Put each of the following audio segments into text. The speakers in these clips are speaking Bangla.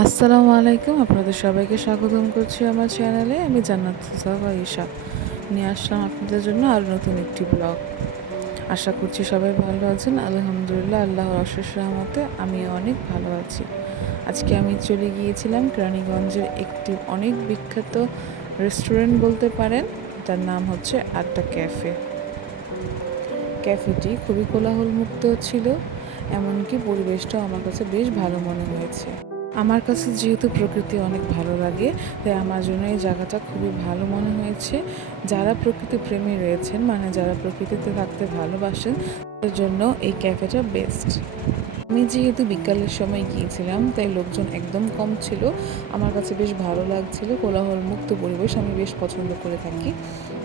আসসালামু আলাইকুম, আপনাদের সবাইকে স্বাগতম করছি আমার চ্যানেলে। আমি জান্নাত সাফা ঈশা। নিয়ে আসলাম আপনাদের জন্য আরও নতুন একটি ব্লগ। আশা করছি সবাই ভালো আছেন। আলহামদুলিল্লাহ, আল্লাহর অশেষ রহমতে আমি অনেক ভালো আছি। আজকে আমি চলে গিয়েছিলাম কেরানীগঞ্জের একটি অনেক বিখ্যাত রেস্টুরেন্ট বলতে পারেন। তার নাম হচ্ছে আড্ডা ক্যাফে। ক্যাফেটি খুবই কোলাহলমুক্ত ছিল, এমনকি পরিবেশটাও আমার কাছে বেশ ভালো মনে হয়েছে। আমার কাছে যেহেতু প্রকৃতি অনেক ভালো লাগে, তাই আমার জন্য এই জায়গাটা খুবই ভালো মনে হয়েছে। যারা প্রকৃতি প্রেমী রয়েছেন মানে যারা প্রকৃতিতে থাকতে ভালোবাসেন, তাদের জন্য এই ক্যাফেটা বেস্ট। আমি যেহেতু বিকালের সময় গিয়েছিলাম, তাই লোকজন একদম কম ছিল। আমার কাছে বেশ ভালো লাগছিল কোলাহল মুক্ত পরিবেশ আমি বেশ পছন্দ করে থাকি।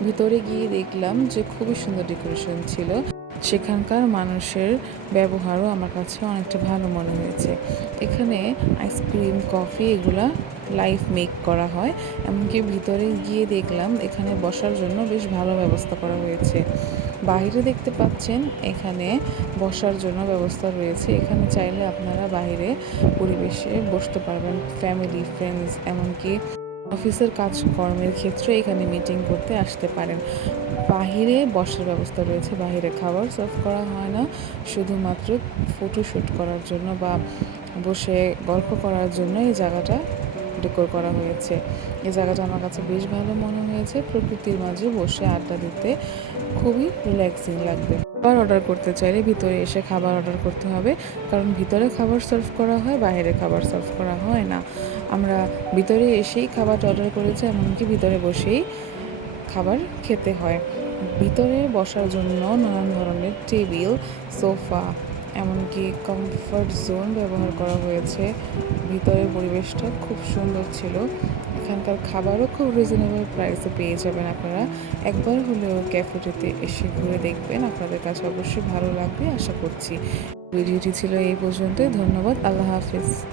ভিতরে গিয়ে দেখলাম যে খুবই সুন্দর ডেকোরেশন ছিল। সেখানকার মানুষের ব্যবহারও আমার কাছে অনেকটা ভালো মনে হয়েছে। এখানে আইসক্রিম কফি এগুলা লাইভ মেক করা হয়। এমনকি ভিতরে গিয়ে দেখলাম এখানে বসার জন্য বেশ ভালো ব্যবস্থা করা হয়েছে। বাইরে দেখতে পাচ্ছেন এখানে বসার জন্য ব্যবস্থা রয়েছে। এখানে চাইলে আপনারা বাইরে পরিবেশে বসতে পারবেন ফ্যামিলি ফ্রেন্ডস এমনকি অফিসের কাজকর্মের ক্ষেত্রে এখানে মিটিং করতে আসতে পারেন। বাহিরে বসার ব্যবস্থা রয়েছে, বাহিরে খাবার সার্ভ করা হয় না। শুধুমাত্র ফটোশ্যুট করার জন্য বা বসে গল্প করার জন্য এই জায়গাটা ডেকোর করা হয়েছে। এই জায়গাটা আমার কাছে বেশ ভালো মনে হয়েছে। প্রকৃতির মাঝে বসে আড্ডা দিতে খুবই রিল্যাক্সিং লাগবে। খাবার অর্ডার করতে চাইলে ভিতরে এসে খাবার অর্ডার করতে হবে। কারণ ভিতরে খাবার সার্ভ করা হয়, বাইরে খাবার সার্ভ করা হয় না। আমরা ভিতরে এসেই খাবার অর্ডার করেছি, এমনকি ভিতরে বসেই খাবার খেতে হয়। ভিতরে বসার জন্য নানান ধরনের টেবিল, সোফা এমনকি কমফর্ট জোন ব্যবহার করা হয়েছে। ভিতরের পরিবেশটা খুব সুন্দর ছিল। এখানকার খাবারও খুব রিজনেবল প্রাইসে পেয়ে যাবেন আপনারা। একবার হলেও ক্যাফেটিতে এসে ঘুরে দেখবেন। আপনাদের কাছে অবশ্যই ভালো লাগবে, আশা করছি। ভিডিওটি ছিল এই পর্যন্তই। ধন্যবাদ। আল্লাহ হাফিজ।